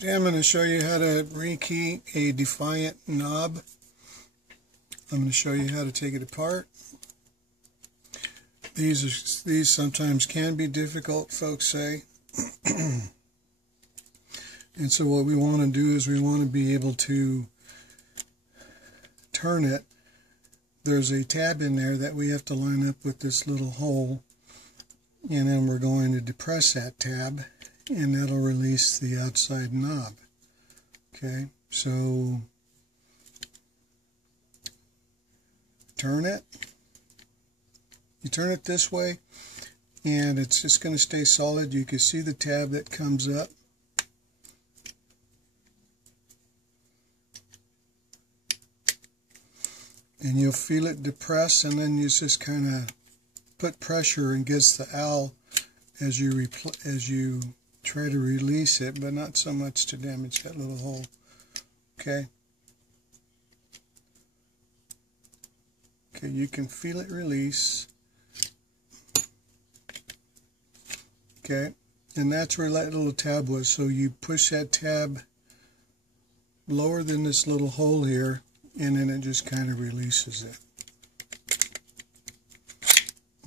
Today I'm going to show you how to rekey a Defiant knob. I'm going to show you how to take it apart. These sometimes can be difficult, folks say. And so what we want to do is we want to be able to turn it. There's a tab in there that we have to line up with this little hole, and then we're going to depress that tab, and that'll release the outside knob. Okay, so turn it. You turn it this way, and it's just going to stay solid. You can see the tab that comes up. And you'll feel it depress, and then you just kind of put pressure against the owl as you try to release it, but not so much to damage that little hole. Okay. Okay, you can feel it release. Okay, and that's where that little tab was. So you push that tab lower than this little hole here, and then it just kind of releases it.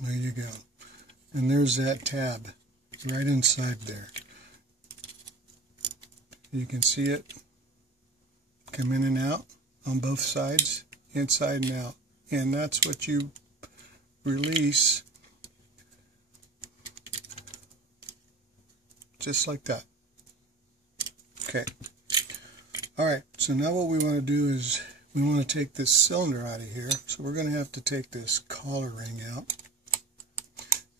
There you go. And there's that tab right inside there. You can see it come in and out on both sides, inside and out. And that's what you release, just like that. Okay. Alright, so now what we want to do is we want to take this cylinder out of here. So we're going to have to take this collar ring out.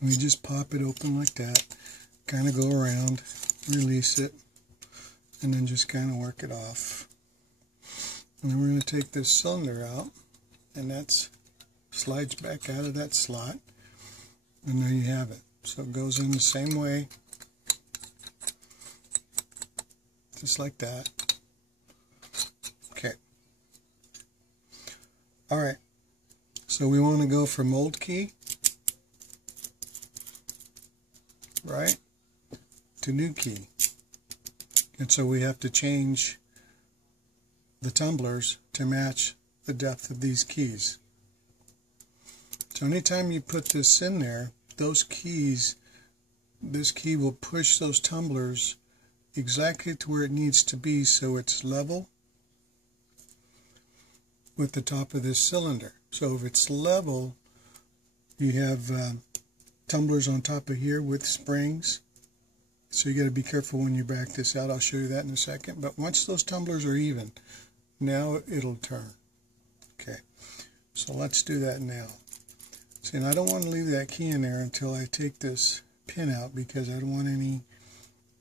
And we just pop it open like that, kind of go around, release it, and then just kind of work it off. And then we're going to take this cylinder out, and that slides back out of that slot, and there you have it. So it goes in the same way, just like that. Okay. Alright, so we want to go from old key, right, to new key. And so we have to change the tumblers to match the depth of these keys. So anytime you put this in there, those keys, this key will push those tumblers exactly to where it needs to be, so it's level with the top of this cylinder. So if it's level, you have tumblers on top of here with springs. So you got to be careful when you back this out. I'll show you that in a second. But once those tumblers are even, now it'll turn. Okay, so let's do that now. See, and I don't want to leave that key in there until I take this pin out, because I don't want any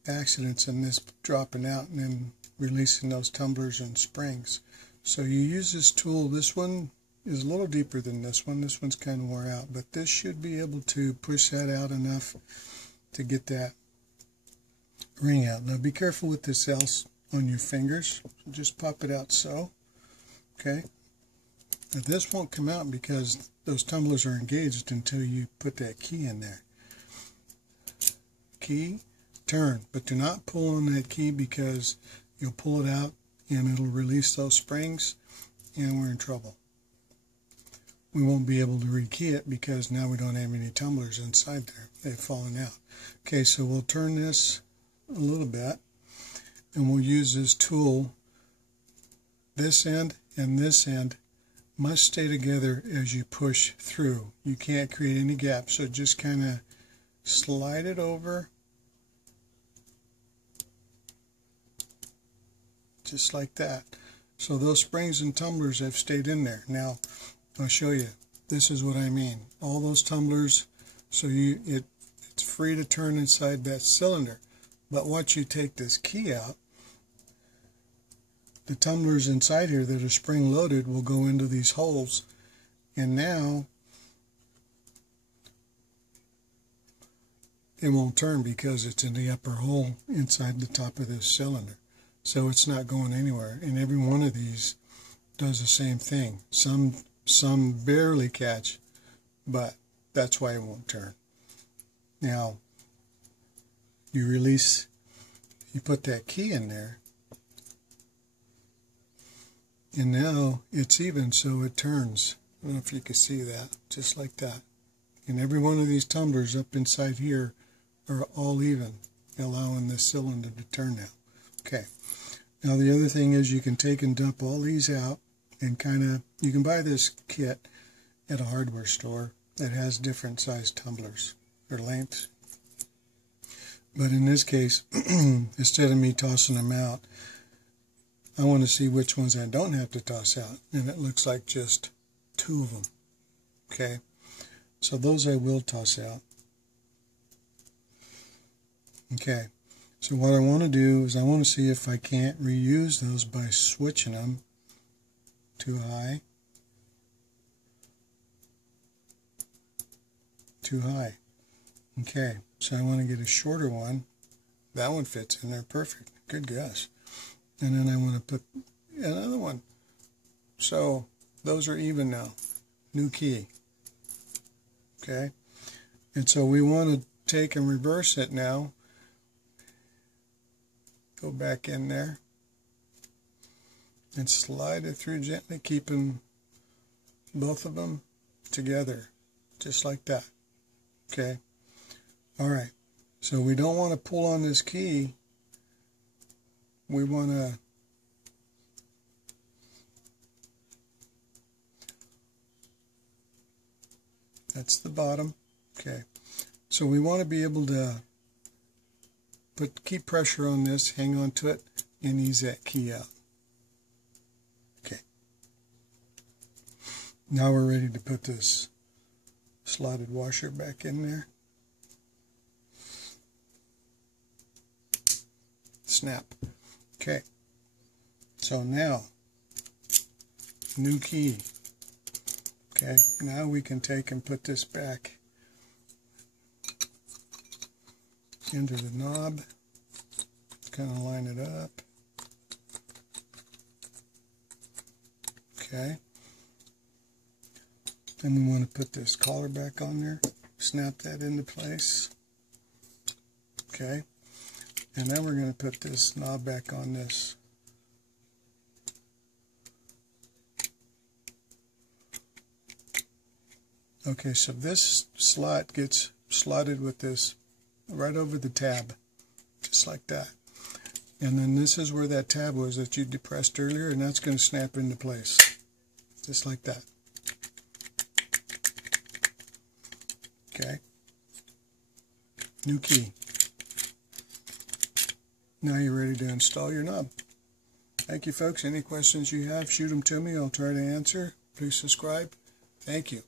accidents in this dropping out and then releasing those tumblers and springs. So you use this tool. This one is a little deeper than this one. This one's kind of wore out, but this should be able to push that out enough to get that ring out. Now be careful with this else on your fingers. Just pop it out so. Okay. Now this won't come out because those tumblers are engaged until you put that key in there. Key, turn, but do not pull on that key, because you'll pull it out and it'll release those springs, and we're in trouble. We won't be able to rekey it because now we don't have any tumblers inside there. They've fallen out. Okay, so we'll turn this a little bit, and we'll use this tool. This end and this end must stay together as you push through. You can't create any gaps, so just kind of slide it over, just like that. So those springs and tumblers have stayed in there. Now I'll show you. This is what I mean. All those tumblers, so it's free to turn inside that cylinder. But once you take this key out, the tumblers inside here that are spring loaded will go into these holes, and now it won't turn because it's in the upper hole inside the top of this cylinder. So it's not going anywhere, and every one of these does the same thing. Some barely catch, but that's why it won't turn. Now you release, you put that key in there, And now it's even, so it turns. I don't know if you can see that, just like that. And every one of these tumblers up inside here are all even, allowing this cylinder to turn now. Okay. Now the other thing is you can take and dump all these out and you can buy this kit at a hardware store that has different size tumblers or lengths. But in this case, instead of me tossing them out, I want to see which ones I don't have to toss out. And it looks like just 2 of them. Okay. So those I will toss out. Okay. So what I want to do is I want to see if I can't reuse those by switching them too high, too high. Okay, so I want to get a shorter one. That one fits in there perfect. Good guess. And then I want to put another one. So those are even now. New key. Okay. And so we want to take and reverse it now. Go back in there and slide it through gently, keeping both of them together, just like that. Okay. All right. So we don't want to pull on this key. We want to that's the bottom. Okay. So we want to be able to keep pressure on this, hang on to it, and ease that key out. Okay. Now we're ready to put this slotted washer back in there. Snap. Okay. So now, new key. Okay. Now we can take and put this back into the knob, kind of line it up. Okay. Then we want to put this collar back on there, snap that into place. Okay. And then we're going to put this knob back on this. Okay, so this slot gets slotted with this right over the tab, just like that. And then this is where that tab was that you depressed earlier, and that's going to snap into place, just like that. Okay. New key. Now you're ready to install your knob. Thank you, folks. Any questions you have, shoot them to me. I'll try to answer. Please subscribe. Thank you.